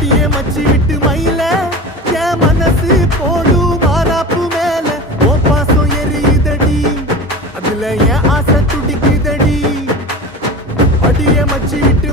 அடியே மச்சி விட்டு மயில என் மனசு போடு மாறாப்பு மேல ஓ பாசம் எரியுதடி அதுல என் ஆசை துடிக்குதடி அடியே மச்சி விட்டு